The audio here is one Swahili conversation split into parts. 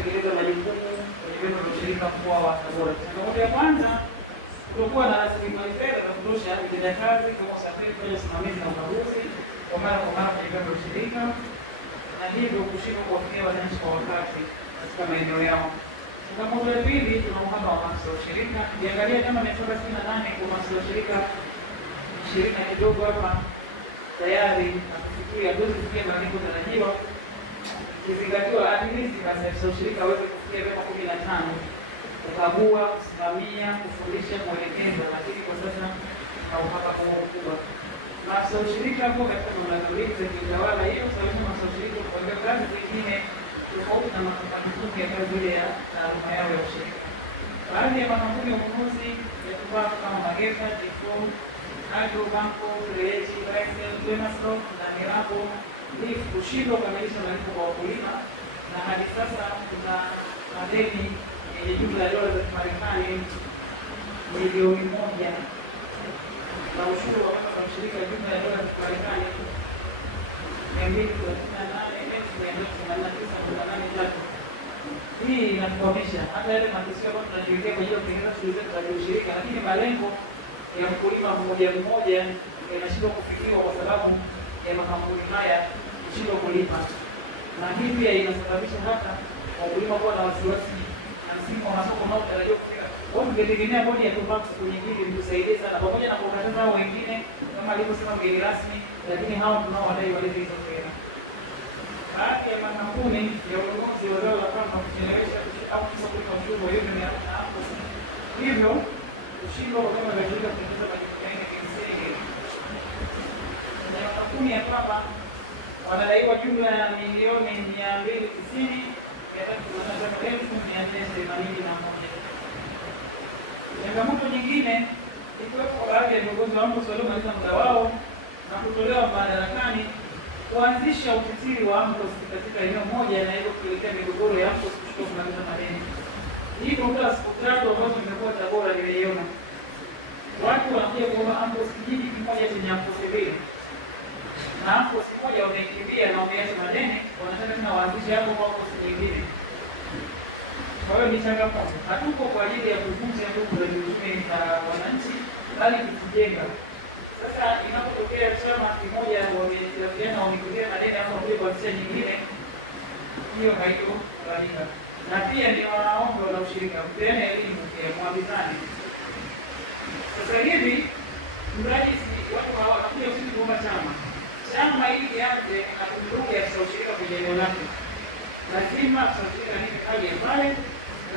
kutekeleza majukumu kwenye vyama vya ushirika mkoa wa Tabora. Changamoto ya kwanza, kutokuwa na rasilimali fedha za kutosha vitendea kazi kama usafiri, kwenye usimamizi na ukaguzi kwa mara kwenye vyama vya ushirika, na hivyo kushindwa kuwafikia wananchi kwa wakati katika maeneo yao. Changamoto ya pili, tuna uhaba wa maafisa wa ushirika. Ukiangalia kama 768 kwa maafisa wa ushirika, shirika kidogo hapa tayari hakufikia malengo tarajiwa, ikizingatiwa at least maafisa wa ushirika waweze kufikia vyama 15 kukagua, kusimamia, kufundisha, kuelekeza, lakini kwa sasa na uhaba huo mkubwa. Maafisa wa ushirika hapo katika mamlaka za kiutawala, hiyo sababu maafisa wa ushirika kupanga kazi zingine tofauti na majukumu ya kazi ile ya taaluma yao ya ushirika. Baadhi ya makampuni ya ununuzi ya tumbaku kama Magesa, Tifo, Agro, Banco, Treji, Rexel, Lemasrock na Mirapo ni kushindwa kukamilisha malipo kwa wakulima, na hadi sasa kuna madeni yenye jumla ya dola za Kimarekani milioni 1 na ushuru wa kama kwa ushirika jumla ya dola za Kimarekani 238,289.83. Hii inatukwamisha hata yale matukio ambayo tunajiwekea kwa ajili ya kutengeneza shughuli zetu za ushirika, lakini malengo ya mkulima mmoja yanashindwa kufikiwa kwa sababu ya makampuni haya kushindwa kulipa, na hii pia inasababisha hata wakulima kuwa na wasiwasi na msimu wa masoko unaotarajiwa kufika. Kwa hiyo tungetegemea bodi ya tumbaku kwenye hili mtusaidie sana, pamoja na kuwakataza hao wengine kama alivyosema mgeni rasmi, lakini hao tunao wadai walete hizo fedha. Baadhi ya makampuni ya ununuzi wa zao la pamba kuchelewesha au kulipa ushuru wa yule na hapo, hivyo kushindwa kwa vyama vya ushirika kutekeleza majukumu yake kimsingi. Na makampuni ya pamba wanadaiwa jumla ya milioni 290,385,481. Changamoto nyingine ikiwepo baadhi ya viongozi wa AMCOS waliomaliza muda wao na kutolewa madarakani kuanzisha utitiri wa AMCOS katika eneo moja, na hivyo kupelekea migogoro ya AMCOS kushindwa kumaliza madeni. Hii kwa muda wa siku 3 ambazo nimekuwa Tabora nimeiona. Watu wanakuja kuomba AMCOS kijiji kimoja chenye AMCOS 2 na AMCOS moja wamekimbia na wameacha madeni, wanataka tena waanzishe hapo kwa AMCOS nyingine. Kwa hiyo ni changamoto. Hatuko kwa ajili ya kuvunja nguvu za kiuchumi za wananchi, bali kujenga. Sasa inapotokea chama kimoja wameshirikiana wamekimbia madeni hapo kwa kuanzisha nyingine, hiyo haitokubalika. Na pia ni waombe wa ushirika mpeane elimu ya mwabizani. Sasa hivi mradi watu wanakuja ofisi kuomba chama hili kianze na kumruhusu afisa ushirika kwenye eneo lake. Lazima afisa ushirika ni aje pale,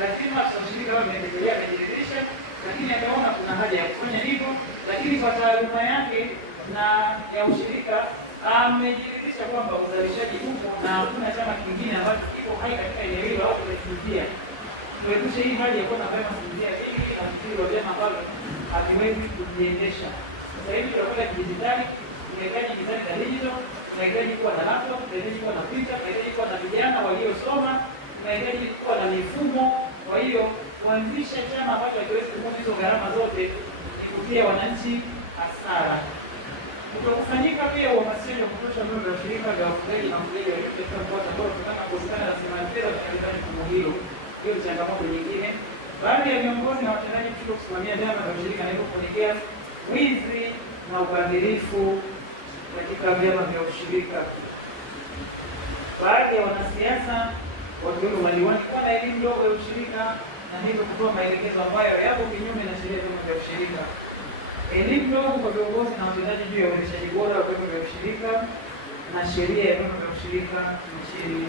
lazima afisa ushirika wao ameendelea kujiridhisha, lakini ameona kuna haja ya kufanya hivyo, lakini kwa taaluma yake na ya ushirika amejiridhisha kwamba uzalishaji upo na hakuna chama kingine ambacho kiko hai katika eneo hilo au kufikia. Tuepushe hii hali ya kuwa na vyama vingi na mtindo wa vyama ambavyo haviwezi kujiendesha. Sasa hivi tunakwenda kidijitali, tunahitaji mizani za digital, tunahitaji kuwa na laptop, tunahitaji kuwa na printer, tunahitaji kuwa na vijana waliosoma, tunahitaji kuwa na mifumo. Kwa hiyo kuanzisha chama ambacho hakiwezi kumudu hizo gharama zote ni kutia wananchi hasara. Kutokufanyika pia uhamasishaji wa kutosha vyombo vya ushirika vya wafugaji na wafugaji waliopo katika mkoa wa Tabora kutokana na kukosekana rasilimali fedha katika mfumo hilo. Hiyo ni changamoto nyingine. Baadhi ya viongozi na watendaji kushindwa kusimamia vyama vya ushirika na hivyo kupelekea wizi na ubadhirifu katika vyama vya ushirika. Baadhi ya wanasiasa wakiwemo madiwani kuwa na elimu ndogo ya ushirika na hivyo kutoa maelekezo ambayo yapo kinyume na sheria ya vyama vya ushirika. Elimu ndogo kwa viongozi na watendaji juu ya uendeshaji bora wa vyama vya ushirika na sheria ya vyama vya ushirika nchini.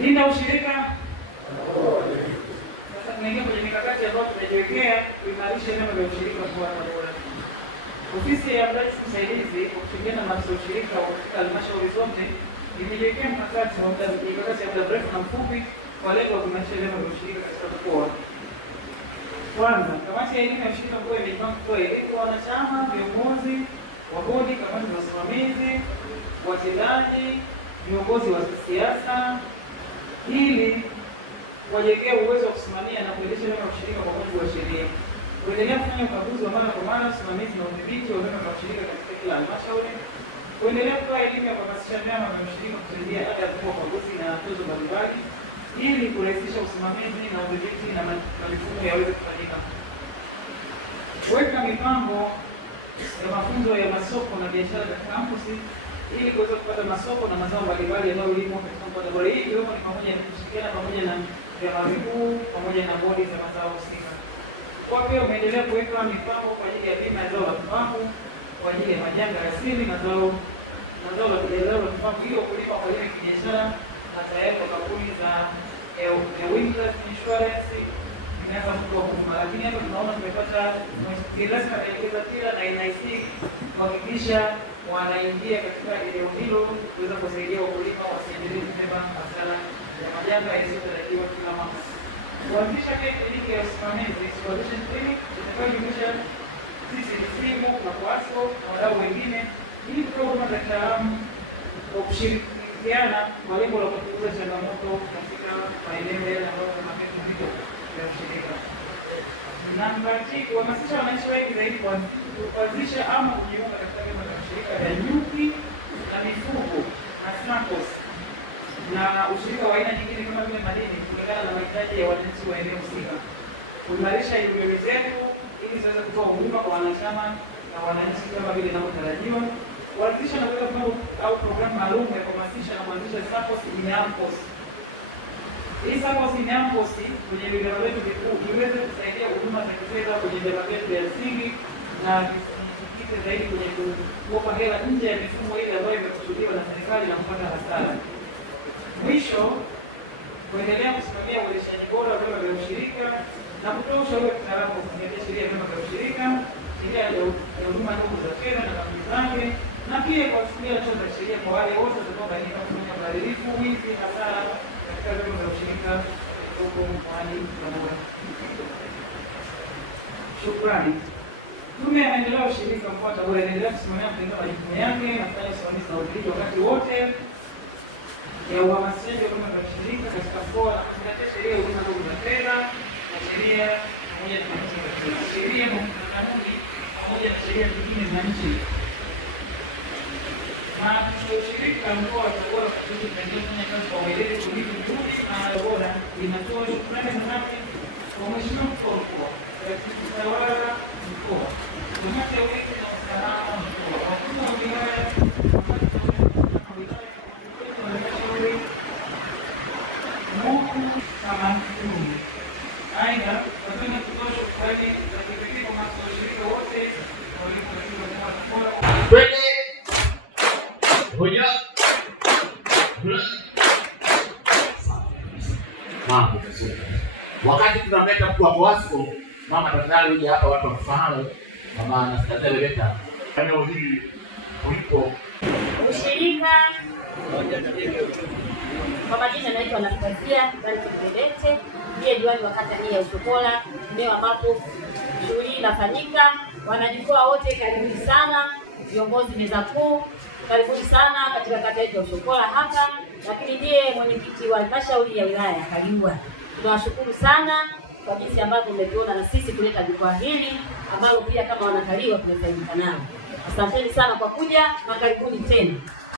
Linda ushirika. Sasa tunaingia kwenye mikakati ambayo tunajiwekea kuimarisha vyama vya ushirika mkoa wa Tabora. Ofisi ya mrajisi msaidizi kwa kushirikiana na maafisa ushirika katika halmashauri zote imejiwekea mikakati ya muda mrefu na mfupi kwa lengo la kuimarisha vyama vya ushirika katika mkoa. Kwanza, kamati ya elimu ya ushirika mkoa imejipanga kutoa elimu kwa wanachama, viongozi wa bodi, kamati za usimamizi, watendaji, viongozi wa kisiasa, ili wajengee uwezo wa kusimamia na kuendesha vyama vya ushirika kwa mujibu wa sheria. Kuendelea kufanya ukaguzi wa mara kwa mara, usimamizi na udhibiti wa vyama vya ushirika katika kila halmashauri. kuendelea kutoa elimu ya kuhamasisha vyama vya ushirika kusaidia ada ya mfuko wa ukaguzi na tozo mbalimbali ili kurahisisha usimamizi na udhibiti na majukumu yaweze kufanyika. Kuweka mipango ya mafunzo ya masoko na biashara za kampusi ili kuweza kupata masoko na mazao mbalimbali yanayolimwa katika mkoa wa Tabora. Hii ikiwemo ni pamoja na kushirikiana pamoja na vyama vikuu pamoja na bodi za mazao husika. Kwa pia umeendelea kuweka mipango kwa ajili ya bima ya zao la tumbaku kwa ajili ya majanga ya asili na zao la tumbaku hiyo kulipa kwa ajili ya kibiashara na tayari kwa kampuni za Winclass Insurance imeanza kutoa huduma, lakini hapa tunaona tumepata rasmi anaelekeza TIRA na NIC kuhakikisha wanaingia katika eneo hilo kuweza kusaidia wakulima wasiendelee kubeba hasara ya majanga yasiyotarajiwa kila mwaka. Kuanzisha pia kliniki ya usimamizi supervision clinic itakayojumuisha simu na KOASCO na wadau wengine ili kutoa huduma za kitaalamu kwa kushirikiana kwa lengo la kupunguza changamoto katika maeneo yale ambayo kuna vitu vya ushirika. Namba 3, kuhamasisha wananchi wengi zaidi kuanzisha ama kujiunga katika vyama vya ushirika vya nyuki na mifugo na SACCOS na ushirika wa aina nyingine kama vile madini kulingana na mahitaji ya wananchi wa eneo husika. Kuimarisha juhudi zetu ili ziweze kutoa huduma kwa wanachama na wananchi kama vile inavyotarajiwa. Kuanzisha na kuweka mpango au programu maalum ya kuhamasisha na kuanzisha SACCOS in AMCOS. Hii SACCOS in AMCOS kwenye vyama vyetu vikuu iweze kusaidia huduma za kifedha kwenye vyama vyetu vya msingi na visijikite zaidi kwenye kuopa hela nje ya mifumo ile ambayo imekusudiwa na serikali na kupata hasara. Mwisho, kuendelea kusimamia uendeshaji bora wa vyama vya ushirika na kutoa ushauri wa kitaalamu kwa kuzingatia sheria ya vyama vya ushirika, sheria ya huduma ndogo za fedha na kanuni zake, na pia kuwasimamia hatua za sheria kwa wale wote watakaobainika kufanya ubadhirifu, wizi, hasara katika vyama vya ushirika huko mkoani Tabora. Shukrani. Tume ya Maendeleo ya Ushirika mkoa wa Tabora inaendelea kusimamia kutekeleza majukumu yake na kufanya usimamizi na udhibiti wakati wote ya uhamasishaji wa vyama vya ushirika katika mkoa na kuzingatia sheria ya huduma ndogo za fedha na sheria pamoja na sheria na kanuni pamoja na sheria zingine za nchi. Na ushirika mkoa wa Tabora katika kuendelea kufanya kazi kwa weledi, kulipa juhudi na bora inatoa shukrani za dhati kwa Mheshimiwa Mkuu wa Mkoa, Katibu Tawala Mkoa, Kamati ya Ulinzi na Usalama Mkoa, wakuu wa wilaya, aidha napenda kutoa shukrani za kipekee kwa washirika wote wakati tunamleta mkuu wa KOASCO mama tafadhali uje hapa watu wafahamu mama Anastasia Leleta eneo hili ulipo ushirika. Kwa majina naitwa Anastasia Leleta, ndiye diwani wa kata hii ya Ushokola, eneo ambapo shughuli inafanyika. Wanajukwaa wote karibuni sana, viongozi meza kuu karibuni sana katika kata yetu ya Ushokola hapa, lakini ndiye mwenyekiti wa halmashauri ya wilaya ya Kaliua. Tunawashukuru sana kwa jinsi ambavyo mmetuona na sisi kuleta jukwaa hili ambalo pia kama wanakaliwa tumefaidika nalo. Asanteni sana kwa kuja na karibuni tena.